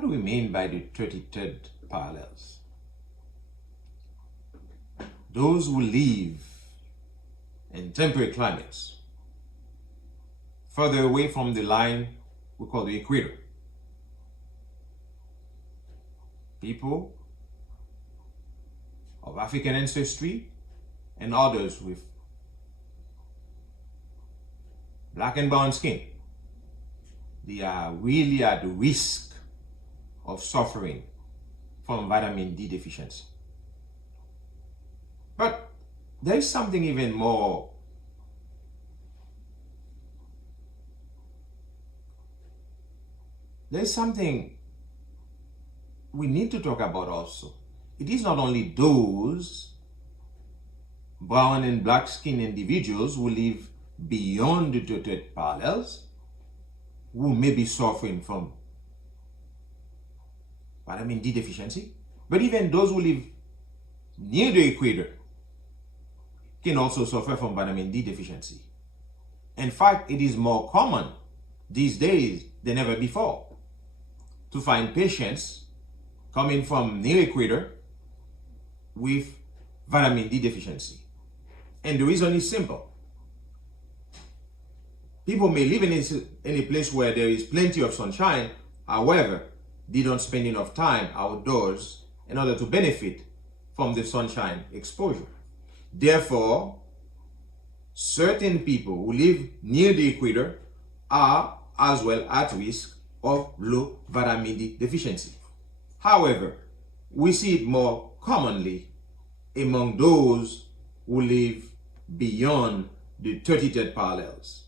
What do we mean by the 33rd parallels? Those who live in temperate climates, further away from the line we call the equator. People of African ancestry and others with black and brown skin, they are really at risk of suffering from vitamin D deficiency. But there is something even more there's something we need to talk about also. It is not only those brown and black skinned individuals who live beyond the 33rd parallels who may be suffering from vitamin D deficiency, but even those who live near the equator can also suffer from vitamin D deficiency. In fact, it is more common these days than ever before to find patients coming from near equator with vitamin D deficiency. And the reason is simple. People may live in a place where there is plenty of sunshine, however, they don't spend enough time outdoors in order to benefit from the sunshine exposure. Therefore, certain people who live near the equator are as well at risk of low vitamin D deficiency. However, we see it more commonly among those who live beyond the 33rd parallels.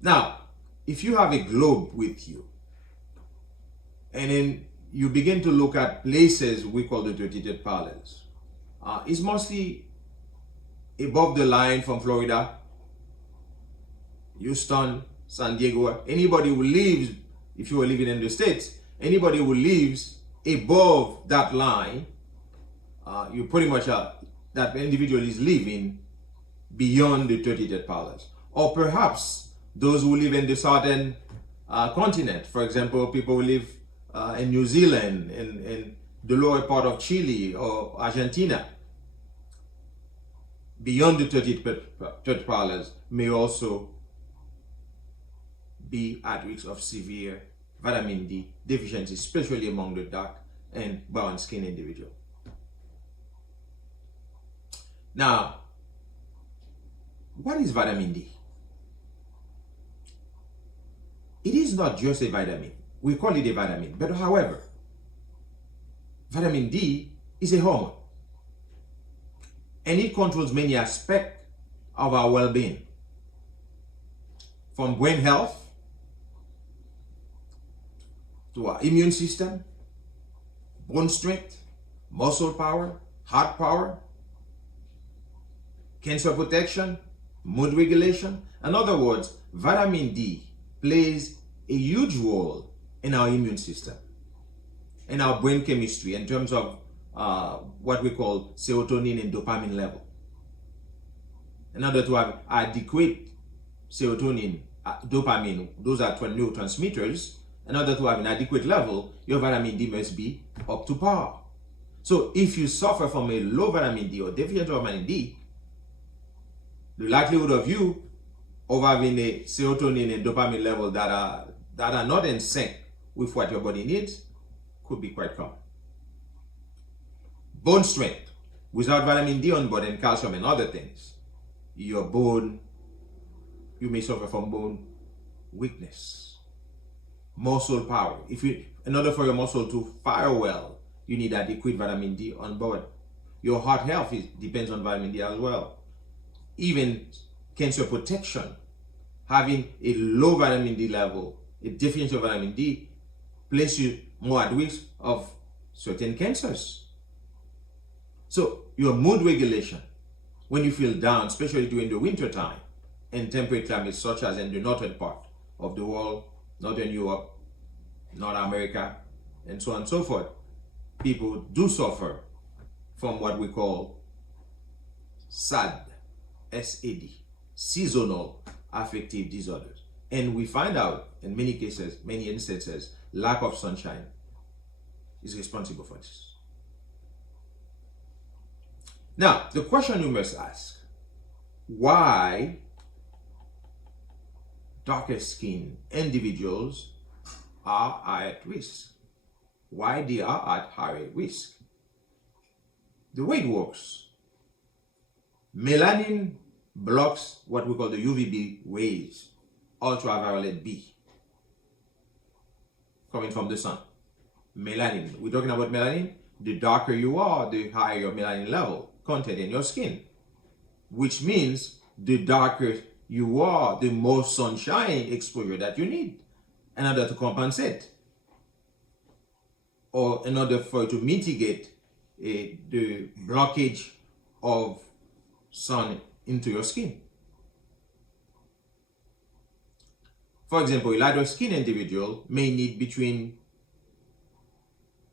Now, if you have a globe with you, and then you begin to look at places we call the 33rd parallels, it's mostly above the line from Florida, Houston, San Diego. Anybody who lives, if you are living in the States, anybody who lives above that line, you pretty much that individual is living beyond the 33rd parallels. Or perhaps those who live in the southern continent, for example, people who live in New Zealand, in the lower part of Chile or Argentina, beyond the 33rd parallels, may also be at risk of severe vitamin D deficiency, especially among the dark and brown skin individual. Now, what is vitamin D? It is not just a vitamin. We call it a vitamin, but however, vitamin D is a hormone, and it controls many aspects of our well-being, from brain health to our immune system, bone strength, muscle power, heart power, cancer protection, mood regulation. In other words, vitamin D plays a huge role in our immune system, in our brain chemistry, in terms of what we call serotonin and dopamine level. In order to have adequate serotonin, dopamine, those are neurotransmitters. In order to have an adequate level, your vitamin D must be up to par. So if you suffer from a low vitamin D or deficient of vitamin D, the likelihood of you of having a serotonin and dopamine level that are not in sync with what your body needs could be quite common. Bone strength. Without vitamin D on board and calcium and other things, your bone, you may suffer from bone weakness. Muscle power. In order for your muscle to fire well, you need adequate vitamin D on board. Your heart health depends on vitamin D as well. Even cancer protection, having a low vitamin D level, a deficiency of vitamin D, places you more at risk of certain cancers. So your mood regulation, when you feel down, especially during the winter time, in temperate climates such as in the northern part of the world, Northern Europe, North America, and so on and so forth, people do suffer from what we call SAD, SAD, seasonal affective disorders. And we find out in many cases, many instances, lack of sunshine is responsible for this. Now, the question you must ask, why darker skinned individuals are at risk? Why they are at higher risk? The way it works, melanin blocks what we call the UVB rays, ultraviolet B, coming from the sun. Melanin, we're talking about melanin. The darker you are, the higher your melanin level content in your skin, which means the darker you are, the more sunshine exposure that you need in order to compensate, or in order for you to mitigate the blockage of sun into your skin. For example, a lighter skin individual may need between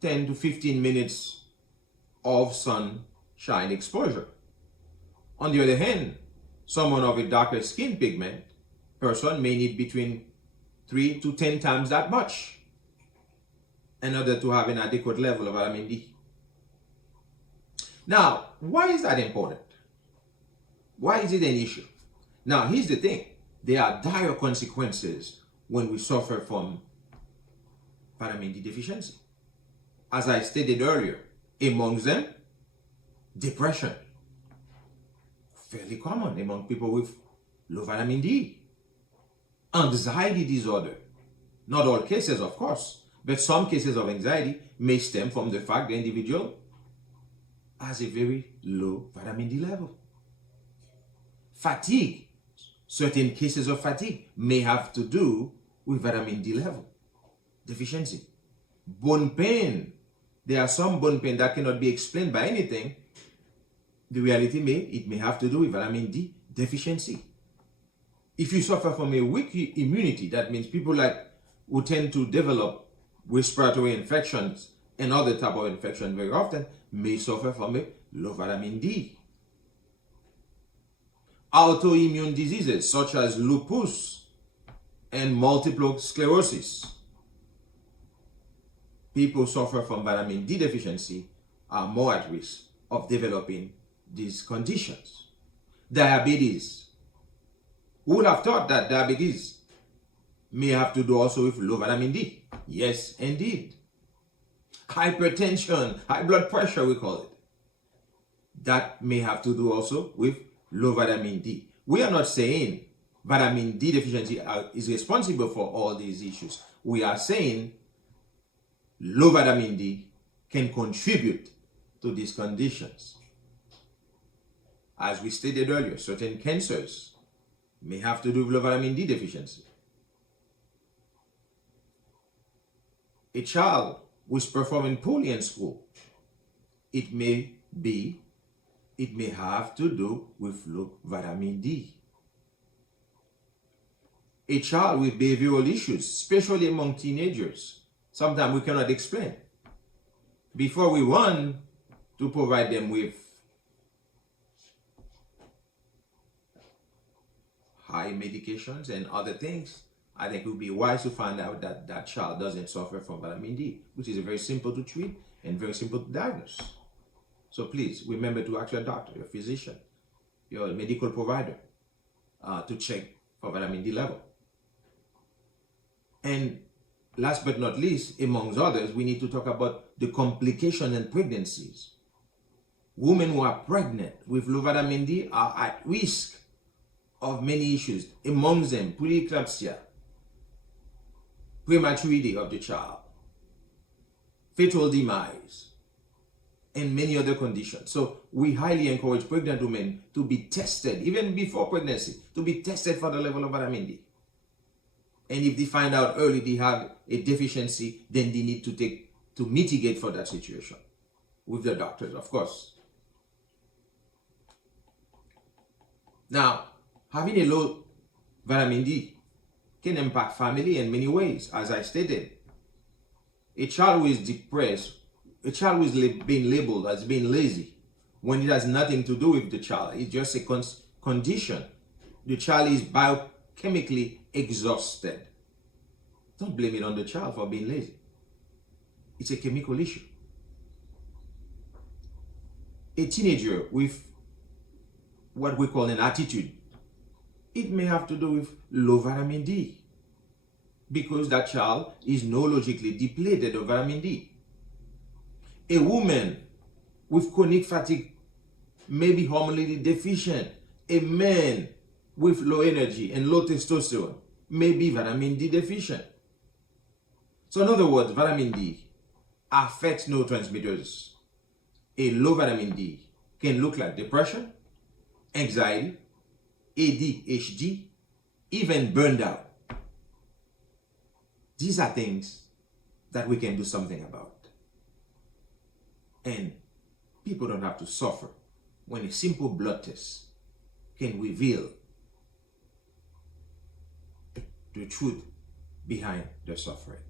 10 to 15 minutes of sunshine exposure. On the other hand, someone of a darker skin pigment person may need between 3 to 10 times that much in order to have an adequate level of vitamin D. Now, why is that important? Why is it an issue? Now, here's the thing. There are dire consequences when we suffer from vitamin D deficiency. As I stated earlier, amongst them, depression. Fairly common among people with low vitamin D. Anxiety disorder. Not all cases, of course, but some cases of anxiety may stem from the fact the individual has a very low vitamin D level. Fatigue. Certain cases of fatigue may have to do with vitamin D level deficiency. Bone pain. There are some bone pain that cannot be explained by anything. The reality may have to do with vitamin D deficiency. If you suffer from a weak immunity, that means people who tend to develop respiratory infections and other type of infection very often may suffer from a low vitamin D. Autoimmune diseases such as lupus and multiple sclerosis. People suffer from vitamin D deficiency are more at risk of developing these conditions. Diabetes. Who would have thought that diabetes may have to do also with low vitamin D? Yes, indeed. Hypertension, high blood pressure we call it. That may have to do also with low vitamin D. We are not saying vitamin D deficiency is responsible for all these issues. We are saying low vitamin D can contribute to these conditions. As we stated earlier, certain cancers may have to do with low vitamin D deficiency. A child who is performing poorly in school, it may have to do with low vitamin D. A child with behavioral issues, especially among teenagers, sometimes we cannot explain. Before we run to provide them with high medications and other things, I think it would be wise to find out that that child doesn't suffer from vitamin D, which is very simple to treat and very simple to diagnose. So please remember to ask your doctor, your physician, your medical provider to check for vitamin D level. And last but not least, amongst others, we need to talk about the complications in pregnancies. Women who are pregnant with low vitamin D are at risk of many issues, amongst them preeclampsia, prematurity of the child, fetal demise, and many other conditions. So we highly encourage pregnant women to be tested, even before pregnancy, to be tested for the level of vitamin D. And if they find out early they have a deficiency, then they need to mitigate for that situation with the doctors, of course. Now, having a low vitamin D can impact family in many ways, as I stated. A child who is depressed, a child who is being labeled as being lazy, when it has nothing to do with the child, it's just a condition. The child is chemically exhausted. Don't blame it on the child for being lazy. It's a chemical issue. A teenager with what we call an attitude, it may have to do with low vitamin D, because that child is neurologically depleted of vitamin D. A woman with chronic fatigue may be hormonally deficient. A man with low energy and low testosterone may be vitamin D deficient. So in other words, vitamin D affects neurotransmitters. A low vitamin D can look like depression, anxiety, ADHD, even burned out. These are things that we can do something about. And people don't have to suffer when a simple blood test can reveal the truth behind their suffering.